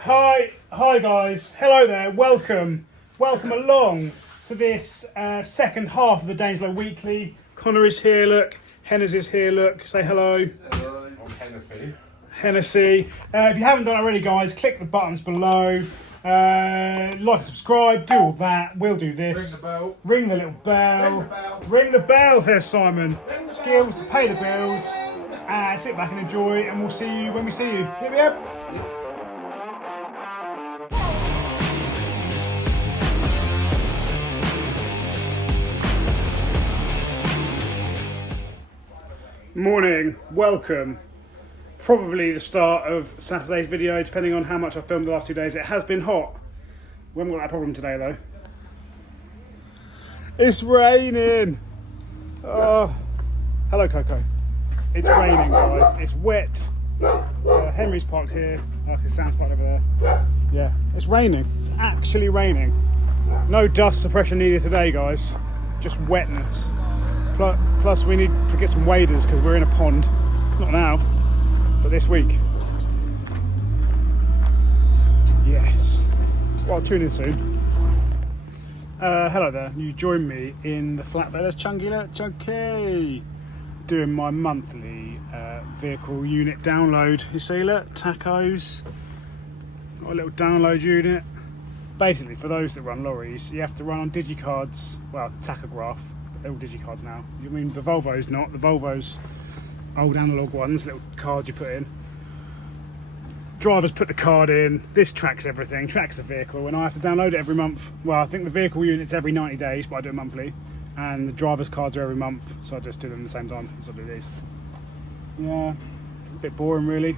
Hi guys, hello there, welcome along to this second half of the Daines-Lowe Weekly. Connor is here, look, Hennes is here, look, say hello. Hello, I'm Hennessy. If you haven't done it already guys, click the buttons below, like, subscribe, do all that, we'll do this. Ring the bell. Ring the little bell. Ring the bell, says Simon. Skills to pay the bills, and sit back and enjoy, and we'll see you when we see you. Yep, yep. Morning, welcome. Probably the start of Saturday's video, depending on how much I filmed the last 2 days. It has been hot. We haven't got that problem today though. It's raining. Oh, hello Coco. It's raining guys, it's wet. Henry's parked here. Like his sound's parked over there. Yeah, it's raining. It's actually raining. No dust suppression needed today guys. Just wetness. Plus we need to get some waders because we're in a pond. Not now, but this week. Yes. Well, tune in soon. Hello there. You join me in the flatbed. There's Chunky. Look, Chunky. Doing my monthly vehicle unit download. You see, look, tacos. Got a little download unit. Basically, for those that run lorries, you have to run on digicards. Well, tachograph. They're all digicards now. I mean, the Volvo's not. The Volvo's old analog ones, little cards you put in. Drivers put the card in. This tracks everything, tracks the vehicle, and I have to download it every month. Well, I think the vehicle unit's every 90 days, but I do it monthly. And the driver's cards are every month, so I just do them at the same time as I do these. Yeah, a bit boring really.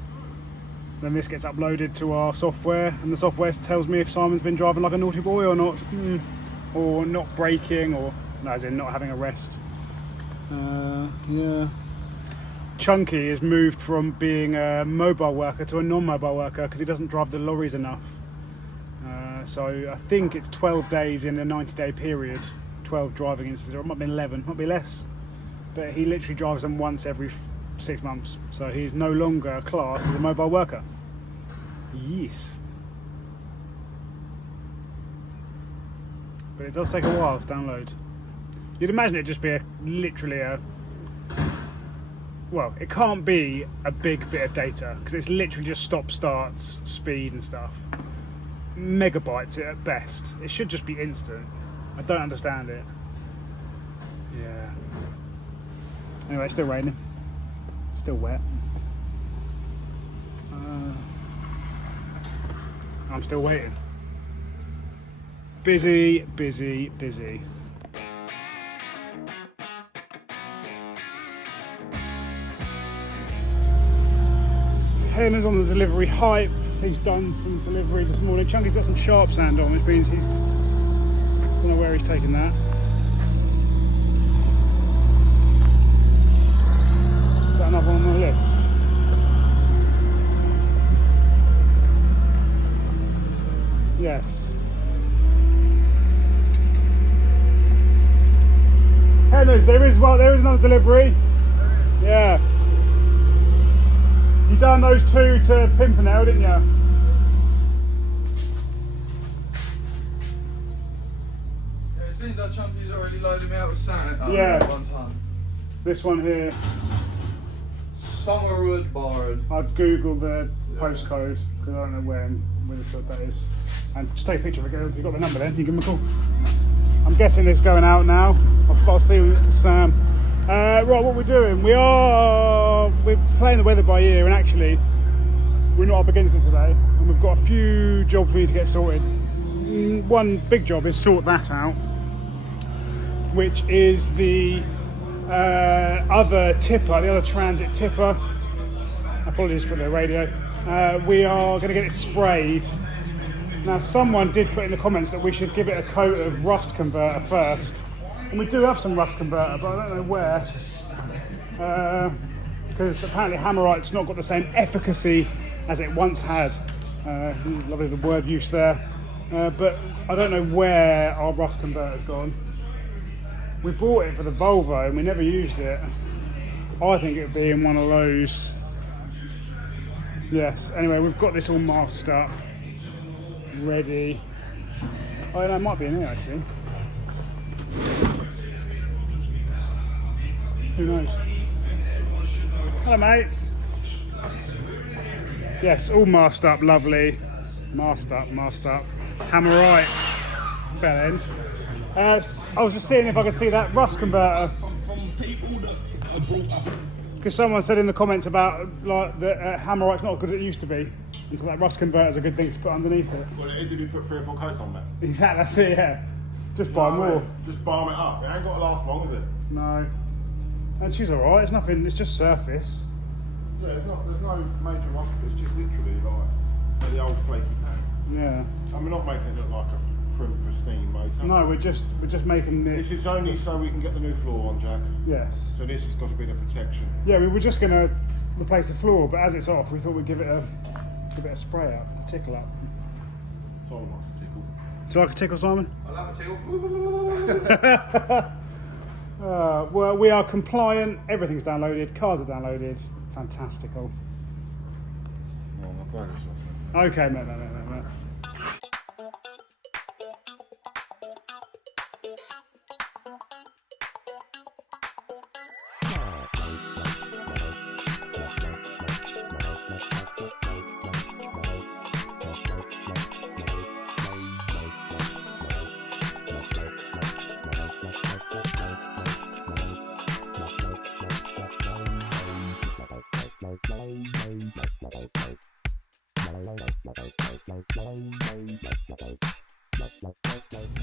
Then this gets uploaded to our software, and the software tells me if Simon's been driving like a naughty boy or not. Or not braking, or no, as in not having a rest. Yeah. Chunky has moved from being a mobile worker to a non-mobile worker because he doesn't drive the lorries enough. So I think it's 12 days in a 90-day period. 12 driving instances, or it might be 11, might be less. But he literally drives them once every 6 months. So he's no longer classed as a mobile worker. Yes. But it does take a while to download. You'd imagine it'd just be literally a... Well, it can't be a big bit of data because it's literally just stop, starts, speed and stuff. Megabytes at best. It should just be instant. I don't understand it. Yeah. Anyway, it's still raining. Still wet. I'm still waiting. Busy, busy, busy. Hen is on the delivery hype. He's done some deliveries this morning. Chunky's got some sharp sand on, which means he's... don't know where he's taking that. Is that another one on the list? Yes. Hennes, there is another delivery. Yeah. You done those two to Pimpernel, didn't you? It seems like Chunky's already loaded me out with sand. Yeah. One time. This one here. Summerwood Barn. I've googled the postcode because I don't know where that is. And just take a picture of it. If you've got the number then, you give him a call. I'm guessing it's going out now. I'll see Sam. Right, what we're doing? We're playing the weather by ear, and actually we're not up against it today. And we've got a few jobs we need to get sorted. One big job is sort that out, which is the other tipper, the other transit tipper. Apologies for the radio. We are going to get it sprayed. Now, someone did put in the comments that we should give it a coat of rust converter first. And we do have some rust converter, but I don't know where. Because apparently Hammerite's not got the same efficacy as it once had. Lovely the word use there. But I don't know where our rust converter's gone. We bought it for the Volvo and we never used it. I think it would be in one of those. Yes, anyway, we've got this all masked up. ready. Oh, no, it might be in here actually. Who knows? Hello, mate. Yes, all masked up, lovely. Masked up. Hammer right. Bell end. I was just seeing if I could see that rust converter. Because someone said in the comments about like the hammer right's not as good as it used to be. And so that rust converter is a good thing to put underneath it. Well, it is if you put 3 or 4 coats on there. Exactly, that's it, yeah. Just buy more. Just balm it up. It ain't got to last long, is it? No. And she's alright, it's nothing, it's just surface. Yeah, there's no major rust, it's just literally like the old flaky paint. Yeah. And we're not making it look like a pristine motor. No, we're just making it. This is only so we can get the new floor on, Jack. Yes. So this has got to be the protection. Yeah, we were just gonna replace the floor, but as it's off, we thought we'd give it a spray up, a tickle up. Simon wants a tickle. Do you like a tickle, Simon? I love a tickle. Well, we are compliant. Everything's downloaded. Cards are downloaded. Fantastical. Oh, my phone is off. Okay, mate.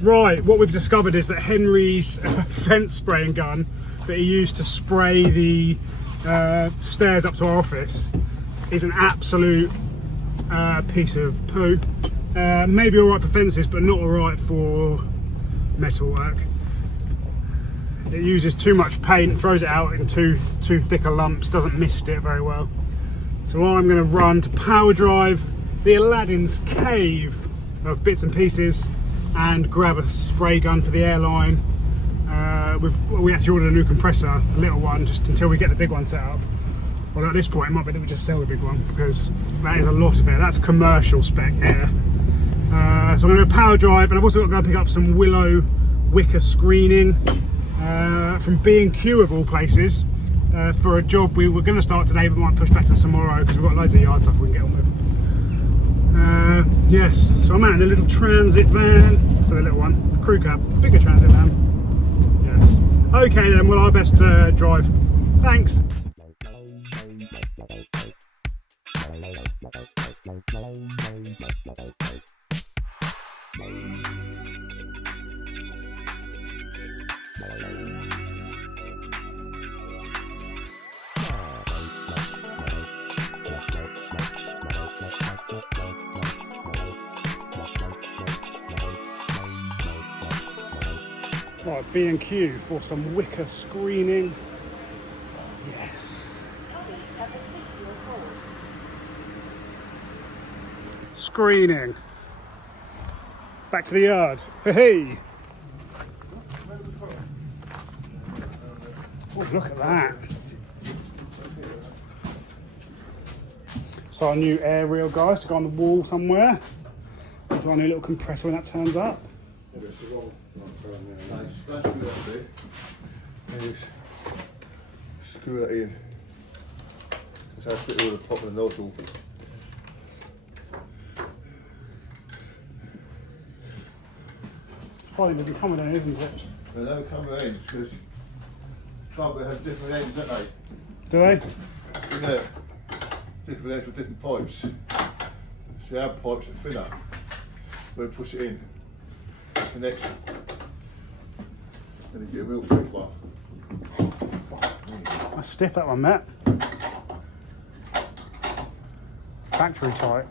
Right, what we've discovered is that Henry's fence spraying gun that he used to spray the stairs up to our office is an absolute piece of poo. Maybe alright for fences, but not alright for metalwork. It uses too much paint, throws it out in too thicker lumps, doesn't mist it very well. So I'm going to run to power drive the Aladdin's cave of bits and pieces and grab a spray gun for the airline. We actually ordered a new compressor, a little one, just until we get the big one set up. Although at this point it might be that we just sell the big one because that is a lot of air. That's commercial spec air. So I'm going to power drive, and I've also got to go pick up some willow wicker screening from B&Q of all places for a job we were going to start today but might push back to tomorrow because we've got loads of yard stuff we can get on with. Yes, so I'm out in a little transit van. So the little one, the crew cab, bigger transit van. Yes. Okay then, well I best drive. Thanks. Right, B&Q for some wicker screening. Yes. Screening. Back to the yard. Hey. Oh, look at that. So our new aerial, guys, to go on the wall somewhere. Do our new little compressor when that turns up. Screw that in. Just have to put it with the top of the nozzle. It's probably going to be coming in, isn't it? They don't come with ends because trouble has different ends, don't they? Do they? Yeah. Different ends with different pipes. So our pipes are thinner. When we push it in, it connects. And you get a real thick one. Oh, fuck me. That's stiff, that one, Matt. Factory tight.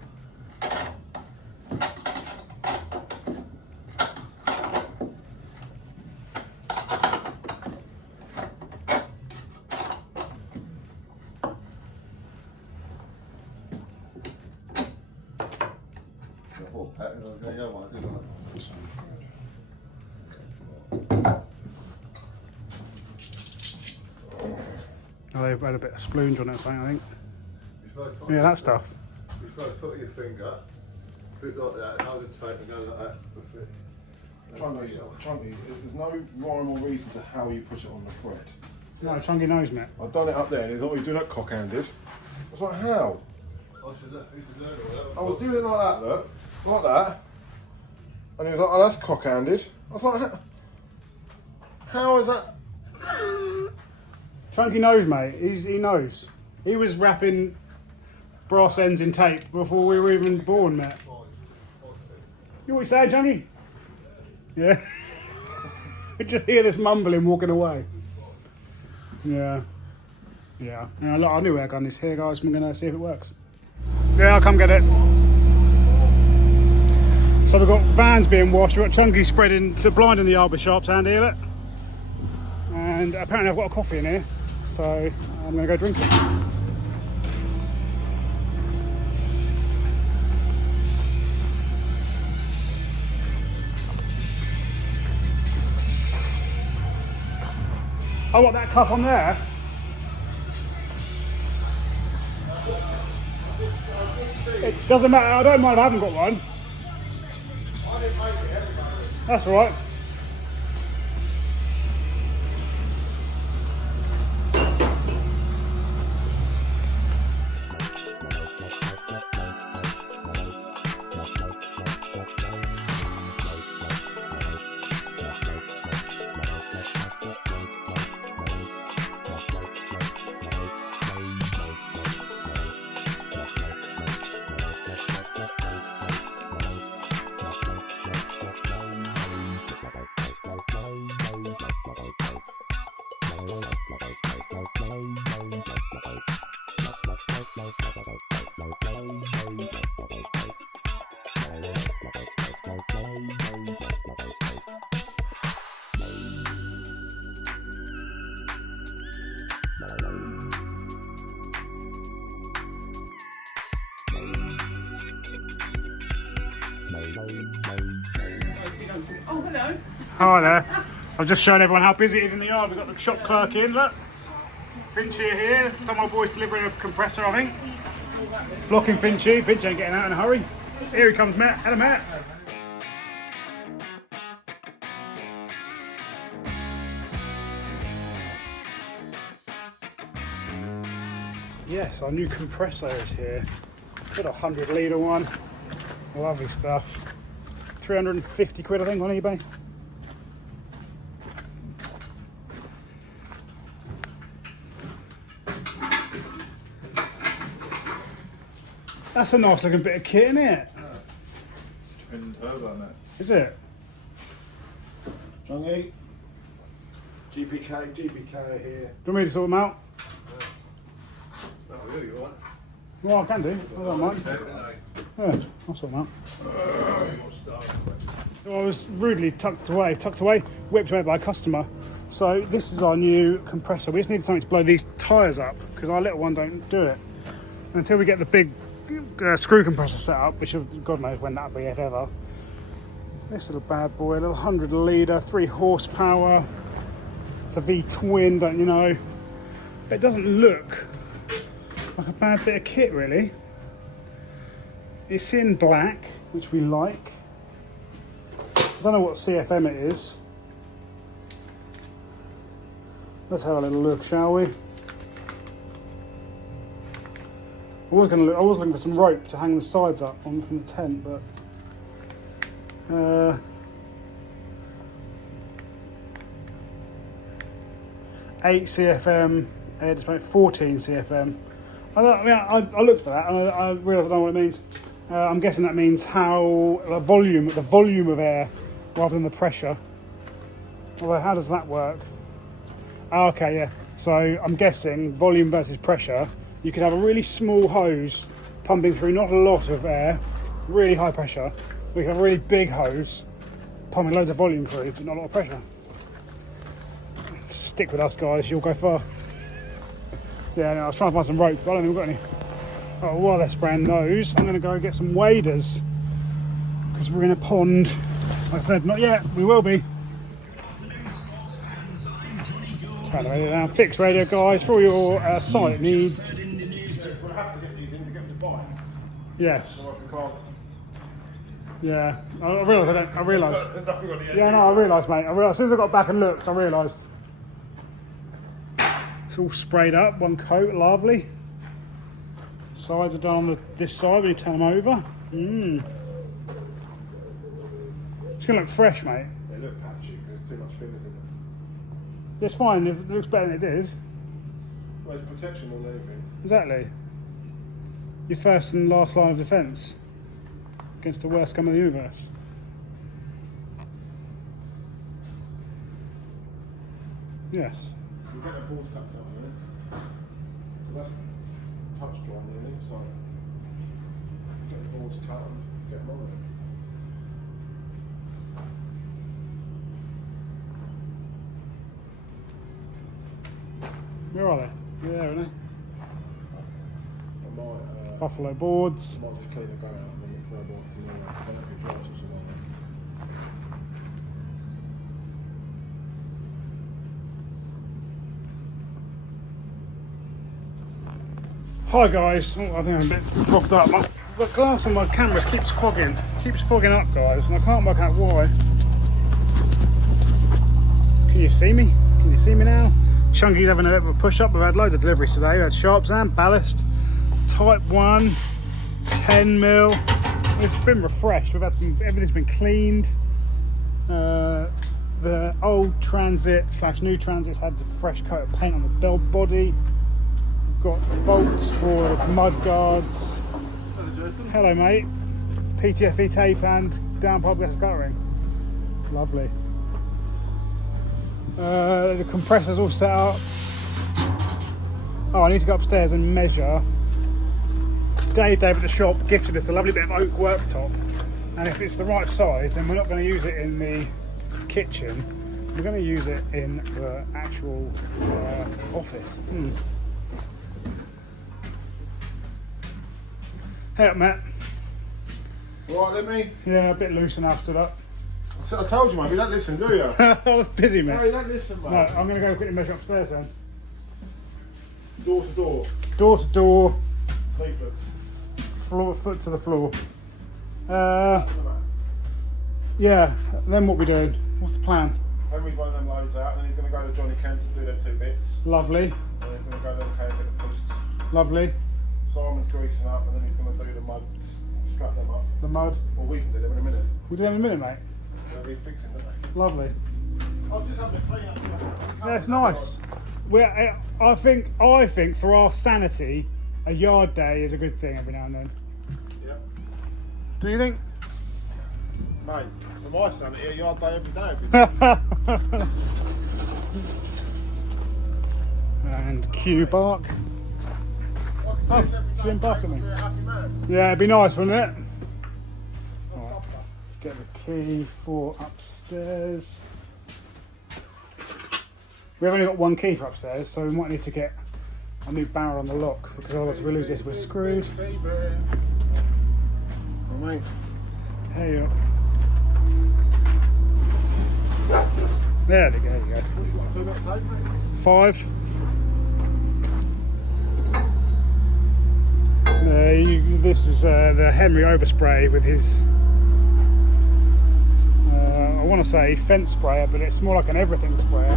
The whole pattern on the other one, didn't I? Oh, they've had a bit of splooge on it or something, I think. You're supposed to put Yeah, that stuff. You're supposed to put your finger, bit like that, hold the tape and go like that. Chunky, there's no rhyme or reason to how you put it on the thread. No, Chunky knows, mate. I've done it up there and he's like, you're doing that cock-handed. I was like, how? I should learn all that. I was doing it like that, look, like that. And he was like, oh, that's cock-handed. I was like, how is that? Chunky knows, mate. He knows. He was wrapping brass ends in tape before we were even born, mate. You know what you say, Chunky? Yeah. We just hear this mumbling walking away. Yeah. Yeah. And I knew I got this here, guys. I'm going to see if it works. Yeah, I'll come get it. So we've got vans being washed. We've got Chunky spreading to blind in the arbor shops, and here, look. And apparently I've got a coffee in here. So I'm going to go drink it. I want that cup on there. It doesn't matter, I don't mind if I haven't got one. That's alright. Oh, hello. Hi there. I've just shown everyone how busy it is in the yard. We've got the shop clerk in, look. Finchy here. Some of my boys delivering a compressor, I think. Blocking Finchy. Finchy ain't getting out in a hurry. Here he comes, Matt. Hello, Matt. Yes, our new compressor is here. Got a 100 litre one. Lovely stuff. 350 quid, I think, on eBay. That's a nice looking bit of kit, isn't it? It's twin turbo, mate. Is it? Chunky, GBK here. Do you want me to sort them out? No, really, right? Well, I can do. I don't mind. Yeah, I'll sort them out. So I was rudely tucked away, whipped away by a customer. So this is our new compressor. We just need something to blow these tyres up because our little one don't do it. And until we get the big screw compressor set up, which God knows when that'll be, if ever. This little bad boy, a little 100 litre, 3 horsepower. It's a V-twin, don't you know? But it doesn't look like a bad bit of kit, really. It's in black, which we like. I don't know what CFM it is. Let's have a little look, shall we? I was looking for some rope to hang the sides up on from the tent, but 8 CFM, air display, 14 CFM. I looked for that and I realised I don't know what it means. I'm guessing that means how the volume of air rather than the pressure. Although how does that work? Oh, okay, yeah. So I'm guessing volume versus pressure. You could have a really small hose pumping through not a lot of air, really high pressure. We can have a really big hose pumping loads of volume through, but not a lot of pressure. Stick with us, guys. You'll go far. Yeah, no, I was trying to find some rope, but I don't think we've got any. Oh, while they're spraying those, I'm going to go get some waders because we're in a pond. Like I said, not yet. We will be. Turn the radio down. Fixed radio, guys, for all your site needs. We'll have to get these in to get them to buy. Yes. Yeah, I realised I realised. There's nothing on the end. Yeah, no, I realised, mate. As soon as I got back and looked, I realised. It's all sprayed up, one coat, lovely. Sides are done on this side when you turn them over. It's going to look fresh, mate. They look patchy because there's too much fillers in them. It's fine, it looks better than it did. Well, it's protection more than anything. Exactly. Your first and last line of defence against the worst scum of the universe. Yes. You get the boards cut out of it. That's touch dry nearly, so get the boards cut and get them on there. Where are they? They're there, aren't they? I might, Buffalo boards. I might just clean the gun out and then mix that board together. Don't be dry till some on there. Hi guys, I think I'm a bit fogged up. The glass on my camera keeps fogging up, guys, and I can't work out why. Can you see me? Can you see me now? Chunky's having a bit of a push up. We've had loads of deliveries today. We had sharps and ballast, type 1, 10 mil. It's been refreshed. We've had everything's been cleaned. The old Transit / new Transit's had a fresh coat of paint on the belt body. Got bolts for the mud guards. Hello, Jason. Hello, mate. PTFE tape and downpipe gas guttering. Lovely. The compressor's all set up. Oh, I need to go upstairs and measure. Dave at the shop gifted us a lovely bit of oak worktop, and if it's the right size, then we're not going to use it in the kitchen. We're going to use it in the actual office. Hey up, Matt. Right, let me. Yeah, a bit loose and after that. I told you, mate, you don't listen, do you? I was busy, mate. No, you don't listen, mate. No, I'm going to go quickly measure upstairs then. Door to door. Door to door, Leaflets. foot to the floor. Yeah, then what we doing? What's the plan? Henry's running them loads out, and then he's going to go to Johnny Kent to do them 2 bits. Lovely, And then he's going to go to the Kent and get the posts. lovely. Simon's greasing up, and then he's going to do the mud, strap them up. The mud. Well, we can do them in a minute. We'll do that in a minute, mate. They'll be fixing, don't they? Lovely. I was just having a clean up. That's nice. I think for our sanity, a yard day is a good thing every now and then. Yeah. Do you think? Mate, for my sanity, a yard day every day. And Q bark. Oh, she didn't bark at me. Be a happy man. Yeah, it'd be nice, wouldn't it? Right, let's get the key for upstairs. We've only got one key for upstairs, so we might need to get a new barrel on the lock, because otherwise if we lose this, we're screwed. Baby. Oh, mate. There you go. There we go. There you go. So that's 8, mate. 5. This is the Henry overspray with his, I want to say fence sprayer, but it's more like an everything sprayer.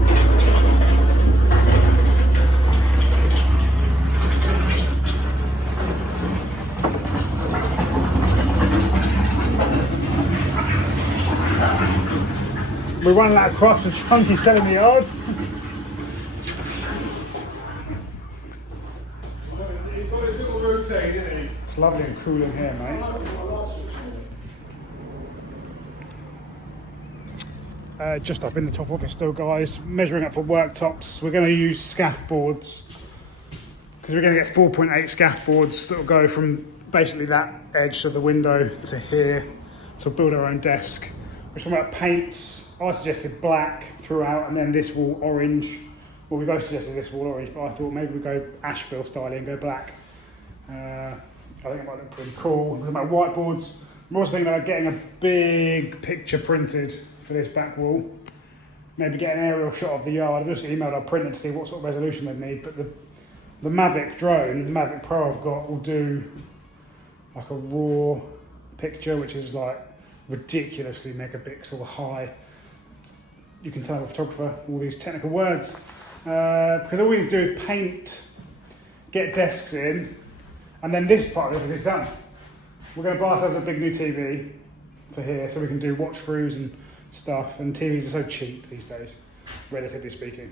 We're running that across and Chunky selling the yard. He's got his little routine, isn't he? It's lovely and cool in here, mate. Just up in the top office still, guys. Measuring up for worktops. We're going to use scaff boards because we're going to get 4.8 scaff boards that will go from basically that edge of the window to here. So we'll build our own desk. We're talking about paints. I suggested black throughout and then this wall orange. Well, we both suggested this wall orange, but I thought maybe we go Asheville style and go black. I think it might look pretty cool. We're talking about whiteboards. I'm also thinking about getting a big picture printed for this back wall. Maybe get an aerial shot of the yard. I've just emailed our printer to see what sort of resolution they'd need, but the Mavic drone, the Mavic Pro I've got, will do like a raw picture, which is like ridiculously megapixel high. You can tell I'm a photographer, all these technical words. Because all we need to do is paint, get desks in, and then this part of it is done. We're going to buy ourselves a big new TV for here so we can do watch-throughs and stuff, and TVs are so cheap these days, relatively speaking.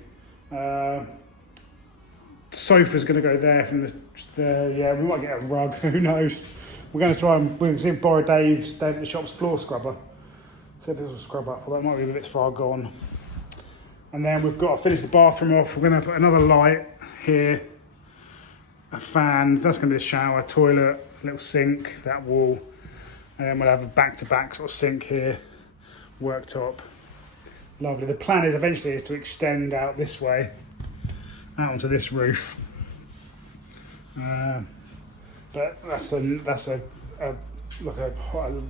Sofa's going to go there from yeah, we might get a rug, who knows. We're going to try and we're going to borrow Dave's at the shop's floor scrubber. See if this will scrub up, well that might be a bit far gone. And then we've got to finish the bathroom off. We're going to put another light here, a fan, that's going to be a shower, toilet, a little sink, that wall. And then we'll have a back-to-back sort of sink here, worktop. Lovely. The plan is eventually is to extend out this way, out onto this roof. But that's a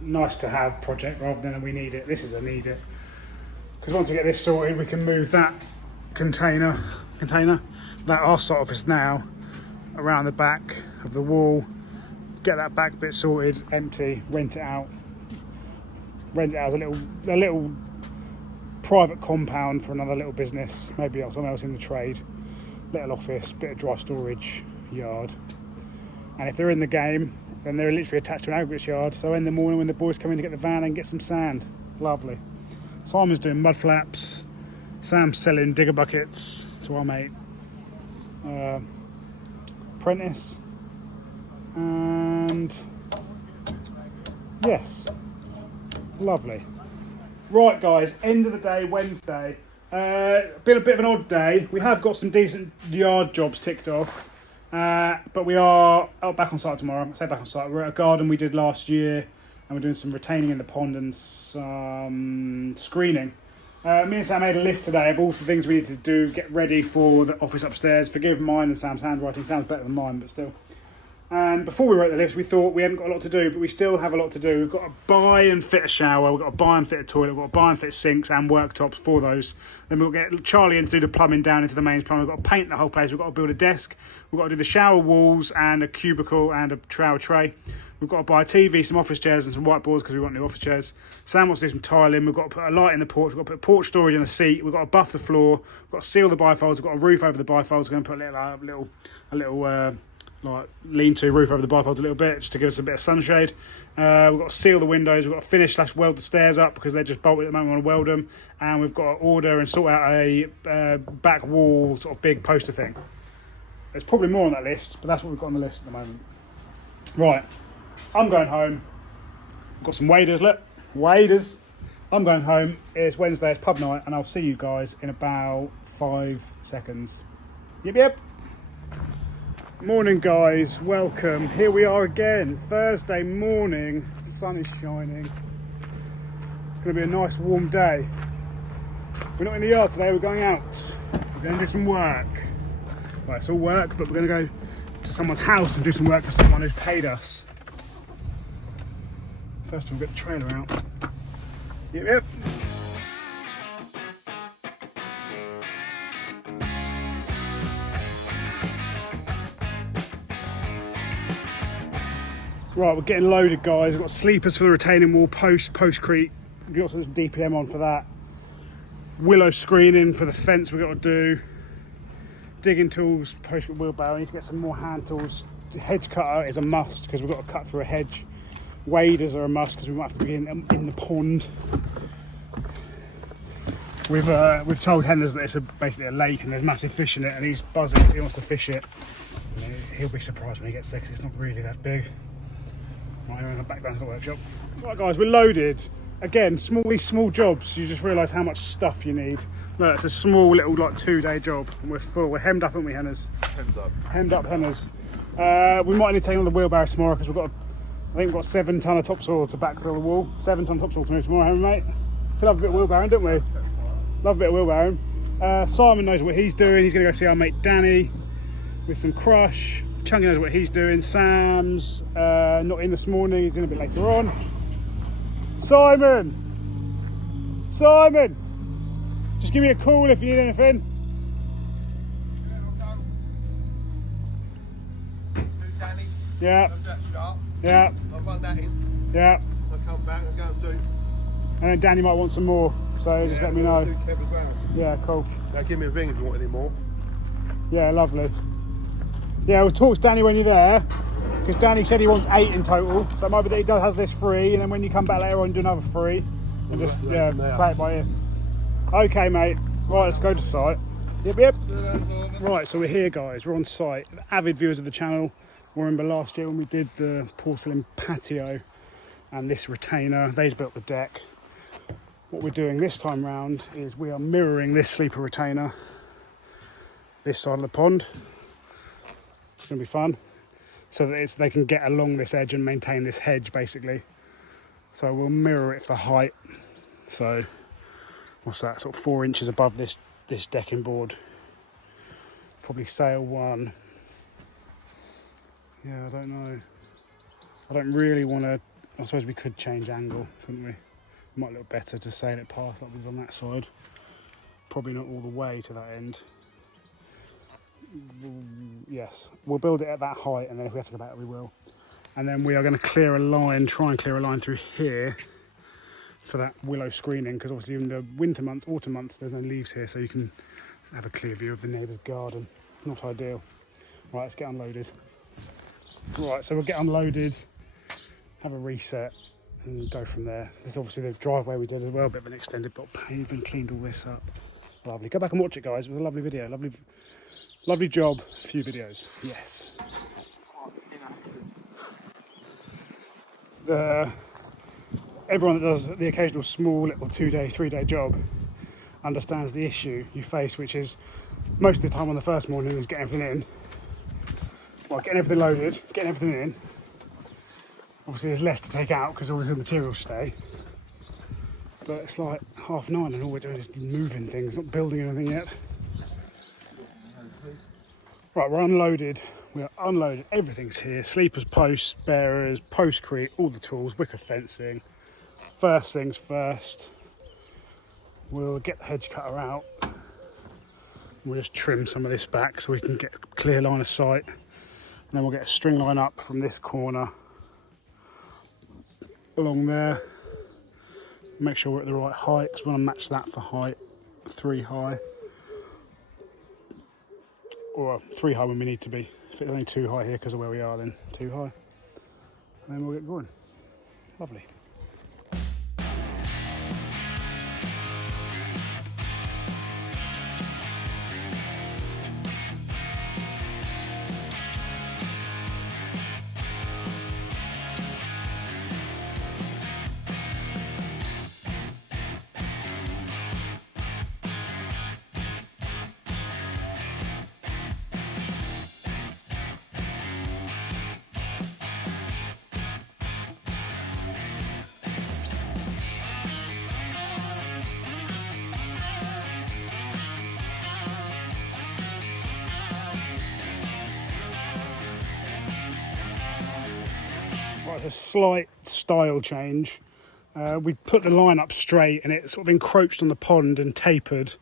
nice to have project rather than a we need it. This is a need it. Because once we get this sorted, we can move that container, that our sort office now, around the back of the wall, get that back bit sorted, empty, rent it out as a little private compound for another little business, maybe someone else in the trade, little office, bit of dry storage yard. And if they're in the game, then they're literally attached to an aggregates yard, so in the morning when the boys come in to get the van and get some sand, lovely. Simon's doing mud flaps, Sam's selling digger buckets to our mate Apprentice, and yes, lovely. Right guys, end of the day, Wednesday. Been a bit of an odd day. We have got some decent yard jobs ticked off, but we are back on site tomorrow. I say back on site, we're at a garden we did last year, and we're doing some retaining in the pond and some screening. Me and Sam made a list today of all the things we need to do, get ready for the office upstairs. Forgive mine and Sam's handwriting, sounds better than mine, but still. And before we wrote the list, we thought we hadn't got a lot to do, but we still have a lot to do. We've got to buy and fit a shower, we've got to buy and fit a toilet, we've got to buy and fit sinks and worktops for those. Then we'll get Charlie in to do the plumbing down into the mains plumbing. We've got to paint the whole place, we've got to build a desk, we've got to do the shower walls and a cubicle and a shower tray. We've got to buy a TV, some office chairs and some whiteboards because we want new office chairs. Sam wants to do some tiling. We've got to put a light in the porch. We've got to put porch storage and a seat. We've got to buff the floor. We've got to seal the bifolds. We've got a roof over the bifolds. We're going to put a little like lean-to roof over the bifolds a little bit just to give us a bit of sunshade. We've got to seal the windows. We've got to finish / weld the stairs up because they're just bolted at the moment. We want to weld them. And we've got to order and sort out a back wall sort of big poster thing. There's probably more on that list, but that's what we've got on the list at the moment. Right. I'm going home. I've got some waders, look. Waders. I'm going home. It's Wednesday, it's pub night, and I'll see you guys in about 5 seconds. Yep. Morning, guys. Welcome. Here we are again. Thursday morning. The sun is shining. It's going to be a nice warm day. We're not in the yard today, we're going out. We're going to do some work. Well, it's all work, but we're going to go to someone's house and do some work for someone who's paid us. First we'll get the trailer out. Yep. Right, we're getting loaded, guys. We've got sleepers for the retaining wall, postcrete. We've got some DPM on for that. Willow screening for the fence we've got to do. Digging tools, postcrete wheelbarrow. I need to get some more hand tools. The hedge cutter is a must because we've got to cut through a hedge. Waders are a must because we might have to be in the pond. We've told Henders that it's basically a lake and there's massive fish in it, and he's buzzing because he wants to fish it. And he'll be surprised when he gets there because it's not really that big. Right, I'm going back down to the workshop. Right, guys, we're loaded. Again, these small jobs, you just realise how much stuff you need. Look, it's a small little 2-day job, and we're full. We're hemmed up, aren't we, Henners? Hemmed up, Henners. We might need to take on the wheelbarrow tomorrow because I think we've got 7 tonne of topsoil to backfill the wall. 7 tonne topsoil to move tomorrow, haven't we, mate? We love a bit of wheelbarrowing, don't we? Love a bit of wheelbarrowing. Simon knows what he's doing. He's going to go see our mate Danny with some crush. Chunky knows what he's doing. Sam's not in this morning. He's in a bit later on. Simon! Just give me a call if you need anything. Danny. Yeah. That sharp. Yeah. I'll run that in. Yeah. I'll come back and go and do And then Danny might want some more, so just let me know. Kev as well. Yeah, cool. Now give me a ring if you want any more. Yeah, lovely. Yeah, we'll talk to Danny when you're there, because Danny said he wants 8 in total. So it might be that he has this free, and then when you come back later on, do another 3, and just play it by ear. Okay, mate. Right, let's go to site. Yep. Right, so we're here, guys. We're on site. Avid viewers of the channel will remember last year when we did the porcelain patio and this retainer. They built the deck. What we're doing this time round is we are mirroring this sleeper retainer this side of the pond. It's going to be fun, so that they can get along this edge and maintain this hedge, basically. So we'll mirror it for height. So what's that? Sort of 4 inches above this decking board. Probably sail 1. Yeah, I don't know. I don't really want to. I suppose we could change angle, couldn't we? Might look better to sail it past like we did on that side. Probably not all the way to that end. Yes, we'll build it at that height, and then if we have to go back, we will. And then we are going to clear a line, try and clear a line through here for that willow screening, because obviously in the winter months, autumn months, there's no leaves here, so you can have a clear view of the neighbour's garden. Not ideal. Right, let's get unloaded. Right, so we'll get unloaded, have a reset, and go from there. There's obviously the driveway we did as well, a bit of an extended block pave, and cleaned all this up. Lovely. Go back and watch it, guys. It was a lovely video. Lovely job. A few videos. Yes. Everyone that does the occasional small little 2-day, 3-day job understands the issue you face, which is most of the time on the first morning is getting everything in. Well, getting everything loaded, getting everything in. Obviously there's less to take out because all the materials stay. But it's like 9:30 and all we're doing is moving things, not building anything yet. Right, we're unloaded. We are unloaded. Everything's here. Sleepers, posts, bearers, postcrete, all the tools, wicker fencing. First things first, we'll get the hedge cutter out. We'll just trim some of this back so we can get a clear line of sight. And then we'll get a string line up from this corner along there. Make sure we're at the right height, because we want to match that for height. 3 high. Or 3 high when we need to be. If it's only 2 high here because of where we are, then 2 high. And then we'll get going. Lovely. Right, a slight style change. We put the line up straight and it sort of encroached on the pond and tapered.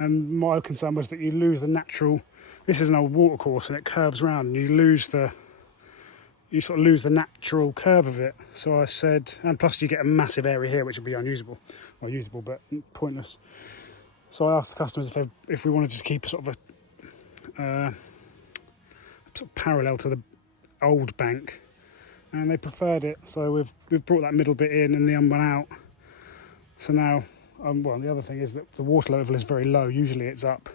And my concern was that you lose the natural. This is an old watercourse and it curves round, and you sort of lose the natural curve of it. So I said, and plus you get a massive area here which would be unusable, well, usable but pointless. So I asked the customers if we wanted to keep a sort of parallel to the old bank, and they preferred it. So we've brought that middle bit in and the one out. So now, well, the other thing is that the water level is very low. Usually it's up,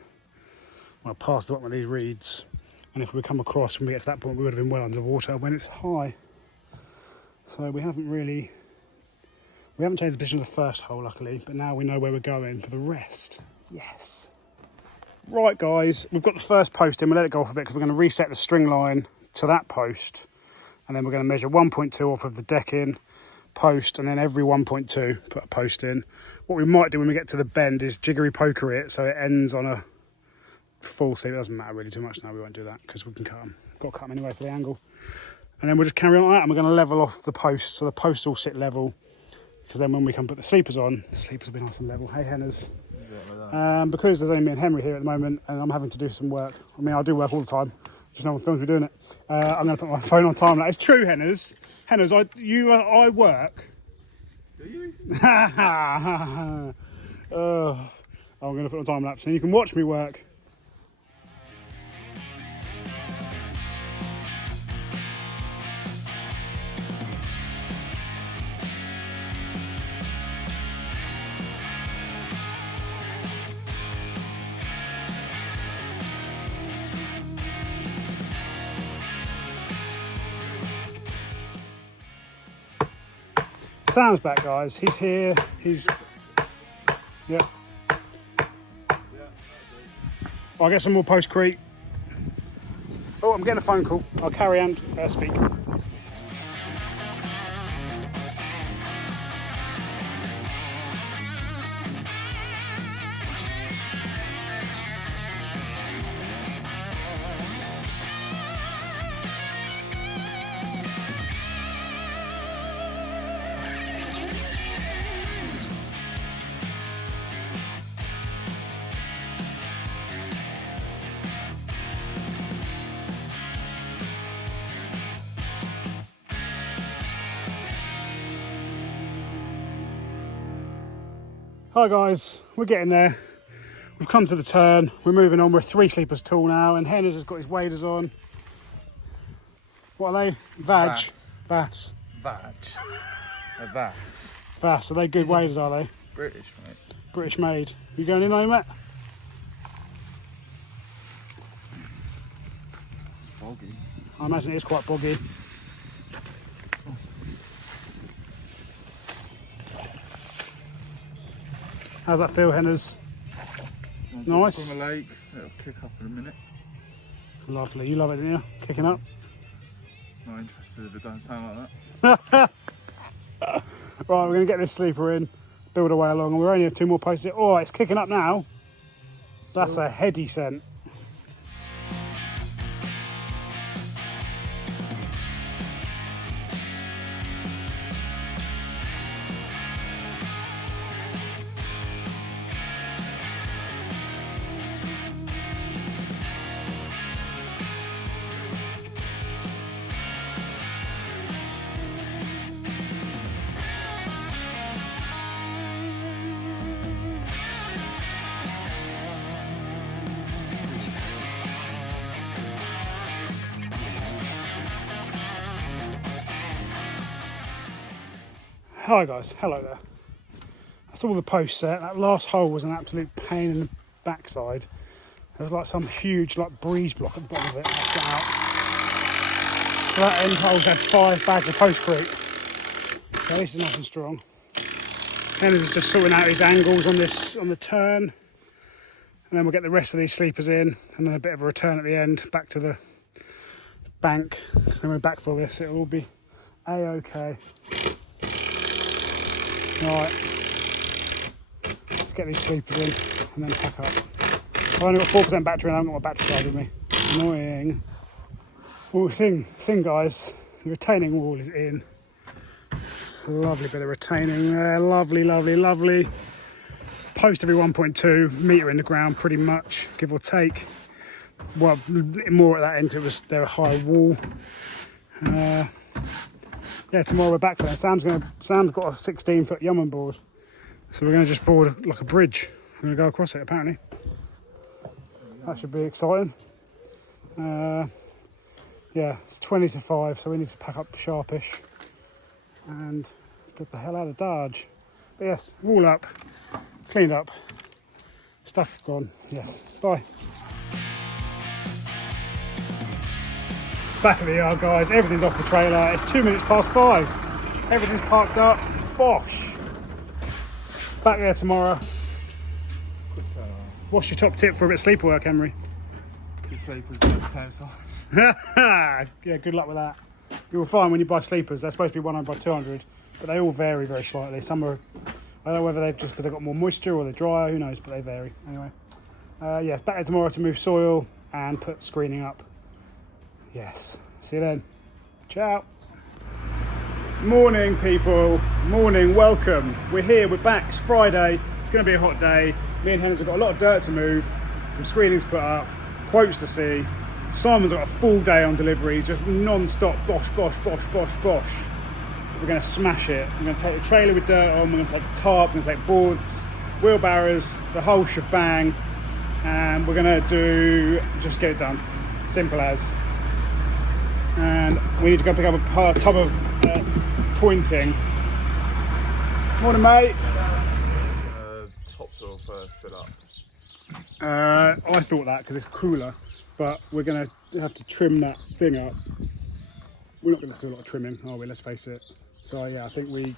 well, past the bottom of these reeds. And if we come across, when we get to that point, we would have been well underwater when it's high. So we haven't changed the position of the first hole, luckily, but now we know where we're going for the rest. Yes. Right, guys, we've got the first post in. We'll let it go off a bit because we're going to reset the string line to that post. And then we're going to measure 1.2 off of the decking post, and then every 1.2 put a post in. What we might do when we get to the bend is jiggery poker it so it ends on a full sleeve. It doesn't matter really too much now, we won't do that because we can cut them. Got to cut them anyway for the angle. And then we'll just carry on like that, and we're going to level off the posts so the posts all sit level, because then when we come put the sleepers on, the sleepers will be nice and level. Hey, Henners. Because there's only me and Henry here at the moment and I'm having to do some work. I mean, I do work all the time, just no one films me doing it. I'm going to put my phone on time. It's true, Henners. Henners, I work. Do you? I'm going to put on time lapse and you can watch me work. Sam's back, guys. He's here. He's... Yep. I'll get some more post-crete. Oh, I'm getting a phone call. I'll carry on speak. Hi guys, we're getting there. We've come to the turn. We're moving on. We're 3 sleepers tall now, and Henner's has got his waders on. What are they? Vag. Vass. Vag. A Vass. Vass. Are they good waders, are they? British, mate. British made. You going in, are you, Matt? It's boggy. I imagine it is quite boggy. How's that feel, Henners? Nice. From a lake. It'll kick up in a minute. Lovely. You love it, don't you? Kicking up. Not interested if it don't sound like that. Right, we're going to get this sleeper in, build our way along, and we only have 2 more posts. Oh, it's kicking up now. That's a heady scent. Hi guys, hello there. That's all the posts set. That last hole was an absolute pain in the backside. There was like some huge breeze block at the bottom of it. That's got out. So that end hole's had 5 bags of postcrete. So at least it's nice and strong. Henry is just sorting out his angles on the turn. And then we'll get the rest of these sleepers in, and then a bit of a return at the end, back to the bank. So then we're back for this, it'll all be A-OK. Right, let's get these sleepers in and then pack up. I've only got 4% battery and I haven't got my battery card with me. Annoying. Oh, thing guys, the retaining wall is in. Lovely bit of retaining there, lovely, lovely, lovely. Post every 1.2 metre in the ground pretty much, give or take. Well, more at that end, they're a high wall. Yeah, tomorrow we're back for that. Sam's got a 16-foot Yeoman board, so we're going to just board like a bridge. We're going to go across it apparently. That should be exciting. Yeah, it's 20 to 5, so we need to pack up sharpish and get the hell out of Dodge. But yes, wall up, cleaned up, stuff gone. Yes, bye. Back at the yard, guys. Everything's off the trailer. It's 2 minutes past 5. Everything's parked up. Bosh. Back there tomorrow. What's your top tip for a bit of sleeper work, Henry? Your sleepers are the same size. Yeah, good luck with that. You'll find when you buy sleepers, they're supposed to be 100 by 200, but they all vary very slightly. Some are, I don't know whether they've just because they've got more moisture or they're drier, who knows, but they vary. Anyway, yes, back there tomorrow to move soil and put screening up. Yes, see you then. Ciao. Morning, people. Morning, welcome. We're here, we're back. It's Friday. It's going to be a hot day. Me and Henry have got a lot of dirt to move, some screenings put up, quotes to see. Simon's got a full day on delivery, just non-stop bosh, bosh, bosh, bosh, bosh. we're going to smash it. We're going to take the trailer with dirt on, we're going to take the tarp, we're going to take boards, wheelbarrows, the whole shebang, and we're going to just get it done. Simple as. And we need to go pick up a tub of pointing. Morning, mate. Topsoil first, fill up. I thought that because it's cooler, but we're going to have to trim that thing up. We're not going to do a lot of trimming, are we? Let's face it. So yeah, I think we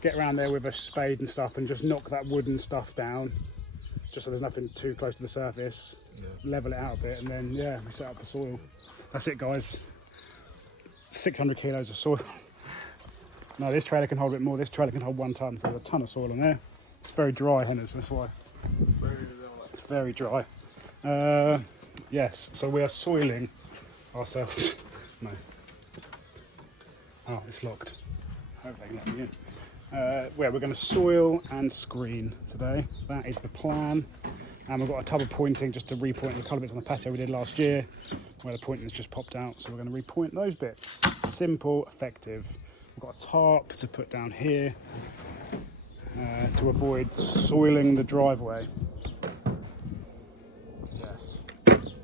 get around there with a spade and stuff and just knock that wooden stuff down, just so there's nothing too close to the surface. Level it out a bit, and then yeah, we set up the soil. That's it, guys. 600 kilos of soil. No, this trailer can hold a bit more. This trailer can hold 1 ton, so there's a ton of soil on there. It's very dry, Hennes, that's why. It's very dry. Yes, so we are soiling ourselves. No. Oh, it's locked. Hope they can let me in. We're going to soil and screen today. That is the plan. And we've got a tub of pointing just to repoint the colour bits on the patio we did last year, where the pointing has just popped out. So we're going to repoint those bits. Simple, effective. We've got a tarp to put down here to avoid soiling the driveway. Yes.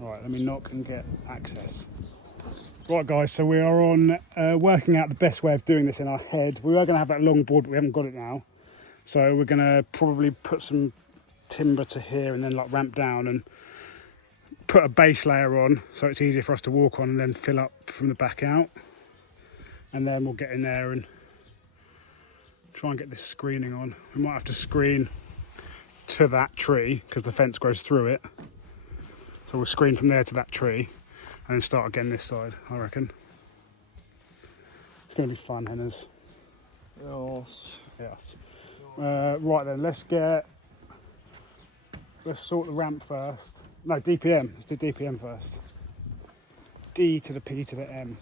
All right, let me knock and get access. Right, guys, so we are on working out the best way of doing this in our head. We were going to have that long board, but we haven't got it now. So we're going to probably put some timber to here and then like ramp down and put a base layer on so it's easier for us to walk on, and then fill up from the back out. And then we'll get in there and try and get this screening on. We might have to screen to that tree because the fence goes through it. So we'll screen from there to that tree and then start again this side, I reckon. It's going to be fun, Hennes. Yes. Right then, let's sort the ramp first. No, DPM. Let's do DPM first. D to the P to the M.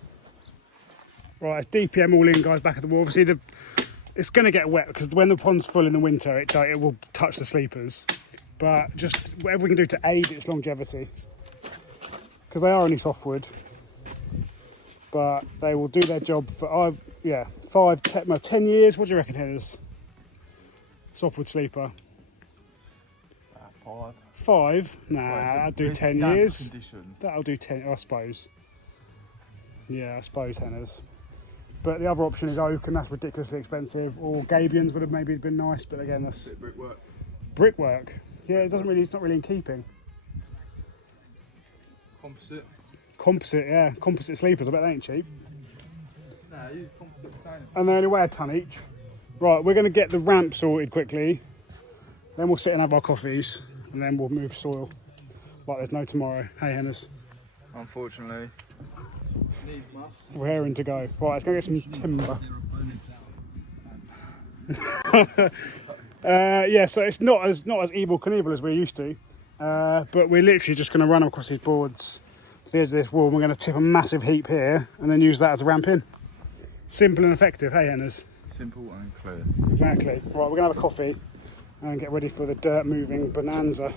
Right, it's DPM all in, guys, back at the wall. Obviously, it's going to get wet because when the pond's full in the winter, it will touch the sleepers. But just whatever we can do to aid its longevity, because they are only softwood, but they will do their job for 10 years. What do you reckon, Hennes? Softwood sleeper. 5. 5? Nah, I'll do 10 years. Condition. That'll do 10, I suppose. Yeah, I suppose, Hennes. But the other option is oak, and that's ridiculously expensive. Or Gabions would have maybe been nice, but again, that's Brickwork. brickwork. Yeah, it's not really in keeping. Composite, yeah. Composite sleepers, I bet they ain't cheap. Nah, use composite retaining. And they only weigh a ton each. Right, we're going to get the ramp sorted quickly. Then we'll sit and have our coffees. And then we'll move soil. Like there's no tomorrow. Hey, Hennes. Unfortunately. Need must. We're raring to go. Right, let's go get some timber. Yeah, so it's not as Evel Knievel as we're used to. But we're literally just going to run across these boards to the edge of this wall. And we're going to tip a massive heap here and then use that as a ramp in. Simple and effective, hey, Hennes? Simple and clear. Exactly. Right, we're going to have a coffee and get ready for the dirt moving bonanza.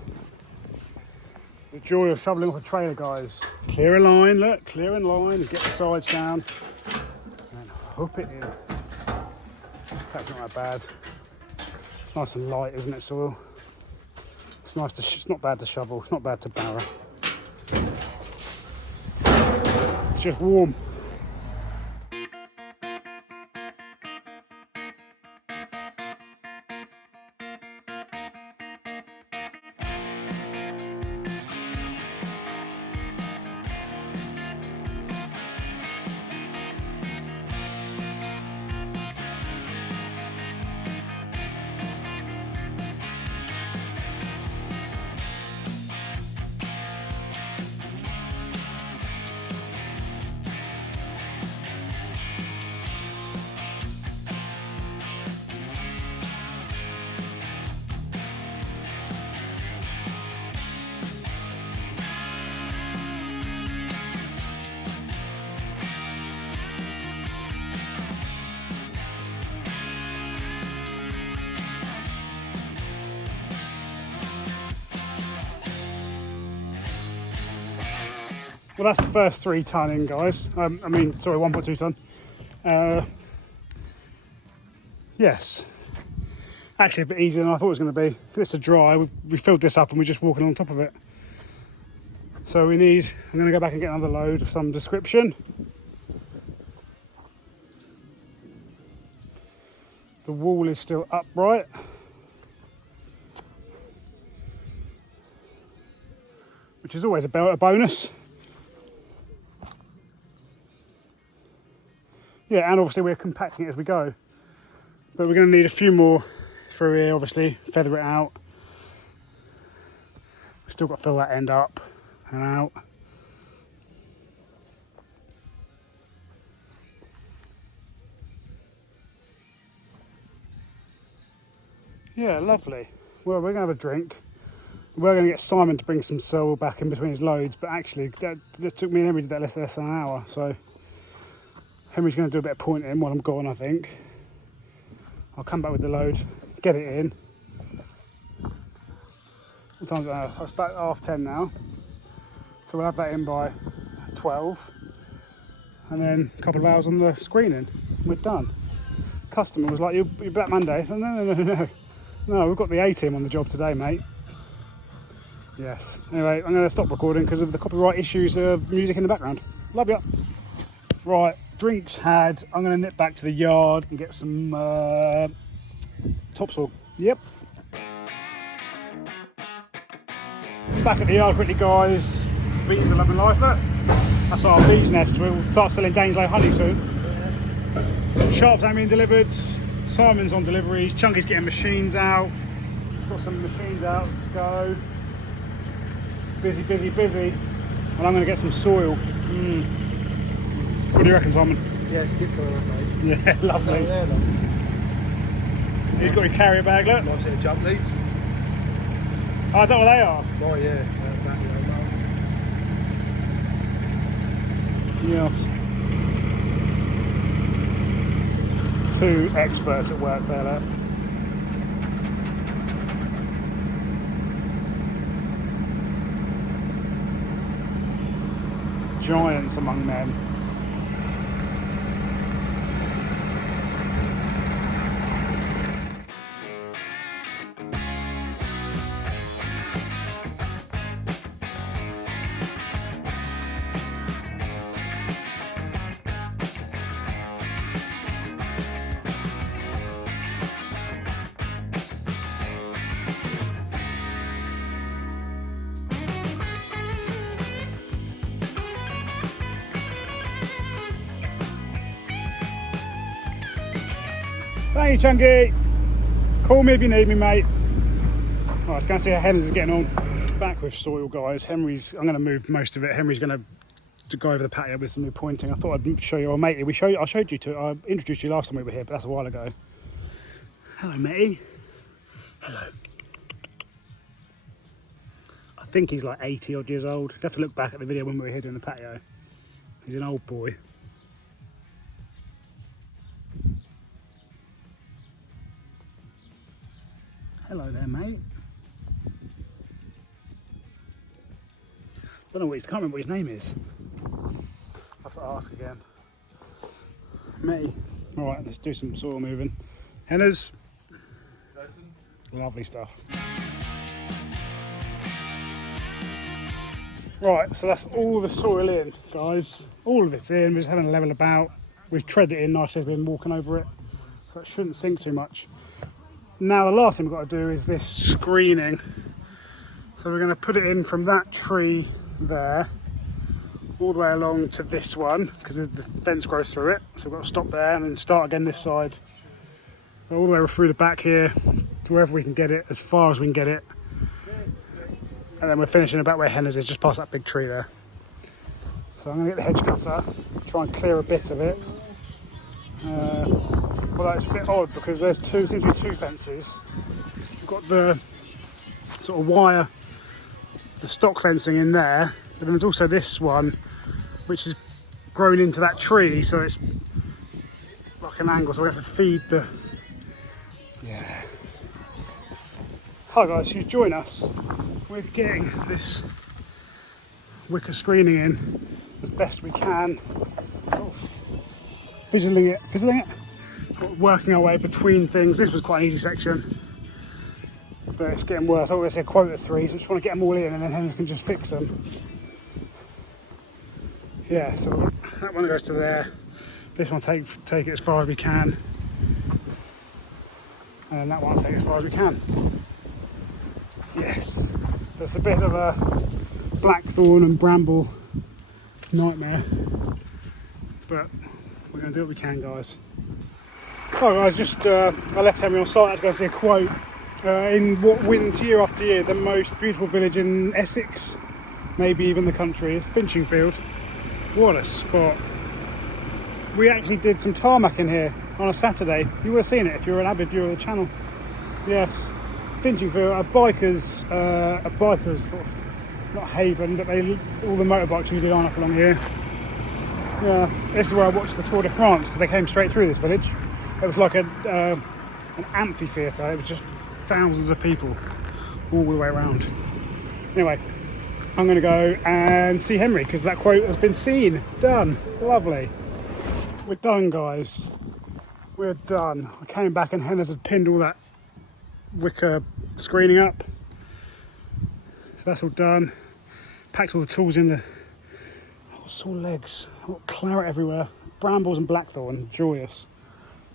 The joy of shoveling off a trailer, guys. Clear a line, look, clear a line, and get the sides down and hook it in. That's not that bad. It's nice and light, isn't it, soil? It's nice to. It's not bad to shovel. It's not bad to barrow. It's just warm. Well, that's the first 3 ton in, guys. 1.2 ton. Yes. Actually a bit easier than I thought it was going to be. It's a dry, we filled this up and we're just walking on top of it. So I'm going to go back and get another load of some description. The wall is still upright. Which is always a bonus. Yeah, and obviously we're compacting it as we go. But we're going to need a few more through here, obviously, feather it out. We've still got to fill that end up and out. Yeah, lovely. Well, we're going to have a drink. We're going to get Simon to bring some soil back in between his loads, but actually that took me and Henry to that less than an hour, so Henry's going to do a bit of pointing while I'm gone, I think. I'll come back with the load, get it in. What time is it now? It's about 10:30 now, so we'll have that in by 12, and then a couple of hours on the screening. We're done. Customer was like, "You're Black Monday." I said, No, we've got the A-team on the job today, mate. Yes. Anyway, I'm going to stop recording because of the copyright issues of music in the background. Love ya. Right, drinks had. I'm going to nip back to the yard and get some topsoil. Yep. Back at the yard quickly, guys. Bees are loving life, look. That's our bees nest. We'll start selling Daines-Lowe honey soon. Sharps ain't being delivered. Simon's on deliveries. Chunky's getting machines out. Got some machines out to go. Busy, busy, busy. And I'm going to get some soil. What do you reckon, Simon? Yeah, it's good something like that, mate. Yeah, lovely. There, He's got his carrier bag, look. nice set of jump leads. Oh, is that what they are? Oh, yeah. Yes. Two experts at work there, look. Giants among men. Thank you, Chunky. Call me if you need me, mate. Right, let's go and see how Henry's is getting on. Back with soil, guys. I'm going to move most of it. Henry's going to go over the patio with some new pointing. I thought I'd show you, matey. I showed you to. I introduced you last time we were here, but that's a while ago. Hello, matey. Hello. I think he's like 80 odd years old. Have to look back at the video when we were here doing the patio. He's an old boy. Hello there, mate. Don't know what can't remember what his name is. I'll have to ask again. Me. Alright, let's do some soil moving. Henners. Jason? Lovely stuff. Right, so that's all the soil in, guys. All of it's in. We're just having a level about. We've treaded it in nicely, we've been walking over it. So it shouldn't sink too much. Now the last thing we've got to do is this screening. So we're going to put it in from that tree there all the way along to this one because the fence grows through it. So we've got to stop there and then start again this side. All the way through the back here to wherever we can get it, as far as we can get it. And then we're finishing about where Henner's is, just past that big tree there. So I'm going to get the hedge cutter, try and clear a bit of it. Well, it's a bit odd because there's seems to be two fences. We've got the sort of wire, the stock fencing in there, but then there's also this one which is grown into that tree, so it's like an angle, so we have to feed the... Yeah. Hi guys, you join us with getting this wicker screening in as best we can. Fizzling it. working our way between things. This was quite an easy section, but it's getting worse. I always say a quote of 3, so I just want to get them all in and then Henners can just fix them. Yeah, so that one goes to there. This one take it as far as we can. And that one take it as far as we can. Yes, there's a bit of a blackthorn and bramble nightmare, but we're going to do what we can, guys. Oh guys, just I left Henry on site. I had to go see a quote. In what wins year after year the most beautiful village in Essex, maybe even the country, is Finchingfield. What a spot. We actually did some tarmac in here on a Saturday. You would have seen it if you were an avid viewer of the channel. Yes, Finchingfield, a bikers sort of, not haven, but all the motorbikes usually line up along here. Yeah, this is where I watched the Tour de France, because they came straight through this village. It was like an amphitheatre. It was just thousands of people all the way around. Anyway, I'm going to go and see Henry, because that quote has been seen. Done. Lovely. We're done, guys. We're done. I came back and Henners had pinned all that wicker screening up. So that's all done. Packed all the tools in the... I've got sore legs. I've got claret everywhere. Brambles and blackthorn. Joyous.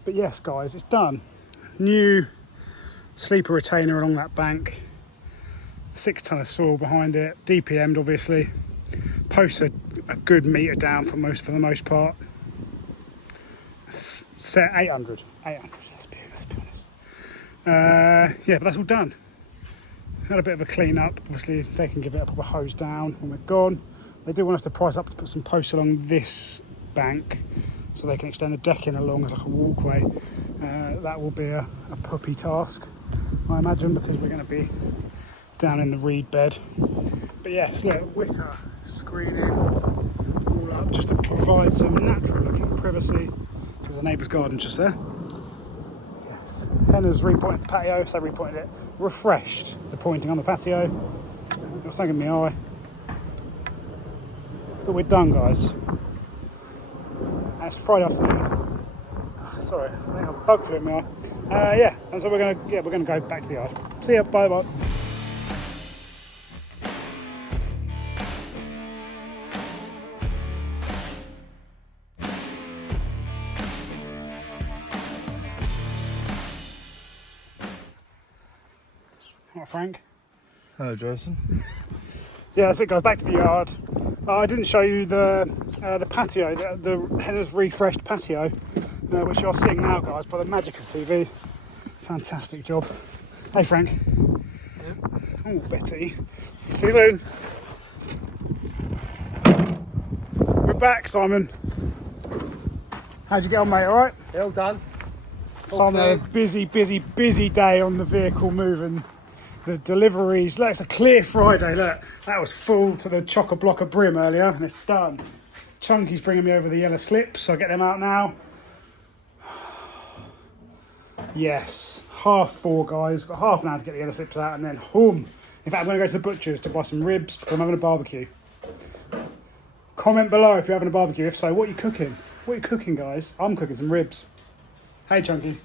But yes, guys, it's done. New sleeper retainer along that bank. 6 ton of soil behind it. DPM'd, obviously. Posts are a good metre down for the most part. Set 800. 800, let's be honest. Yeah, but that's all done. Had a bit of a clean up. Obviously, they can give it a proper hose down when we're gone. They do want us to price up to put some posts along this bank, so they can extend the decking along as like a walkway. That will be a puppy task, I imagine, because we're going to be down in the reed bed. But yes, look, wicker screening all up just to provide some natural looking privacy, because the neighbour's garden's just there. Yes, Henners repointed the patio, so they repointed it, refreshed the pointing on the patio. Got something in my eye. But we're done, guys. And it's Friday afternoon. Sorry, I think I've a bug flew in my eye. Yeah, and so we're gonna go back to the yard. See ya, bye bye. Hi, Frank. Hello, Jason. Yeah, that's it, guys. Back to the yard. I didn't show you the patio, the Henners refreshed patio, which you're seeing now, guys, by the magic of TV. Fantastic job. Hey, Frank. Yep. Oh, Betty. See you soon. We're back, Simon. How'd you get on, mate? All right? All done. Simon had a busy day on the vehicle, moving the deliveries. Look, it's a clear Friday. Look, that was full to the chock-a-block of brim earlier, and it's done. Chunky's bringing me over the yellow slips, so I'll get them out now. Yes, 4:30, guys. Got half an hour to get the yellow slips out, and then home. In fact, I'm going to go to the butcher's to buy some ribs, because I'm having a barbecue. Comment below if you're having a barbecue. If so, what are you cooking? What are you cooking, guys? I'm cooking some ribs. Hey, Chunky.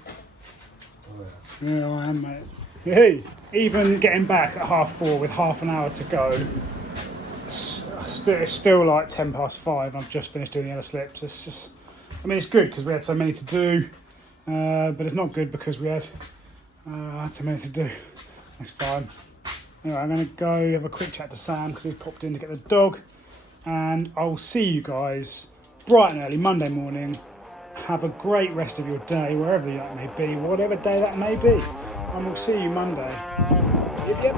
Oh, Yeah, I am, mate. Hey, even getting back at 4:30 with half an hour to go, it's still like 5:10. I've just finished doing the other slips. It's just, I mean, it's good because we had so many to do, but it's not good because we had so many to do. It's fine. Anyway, I'm going to go have a quick chat to Sam because he popped in to get the dog, and I'll see you guys bright and early Monday morning. Have a great rest of your day, wherever that may be, whatever day that may be. And we'll see you Monday. Yep.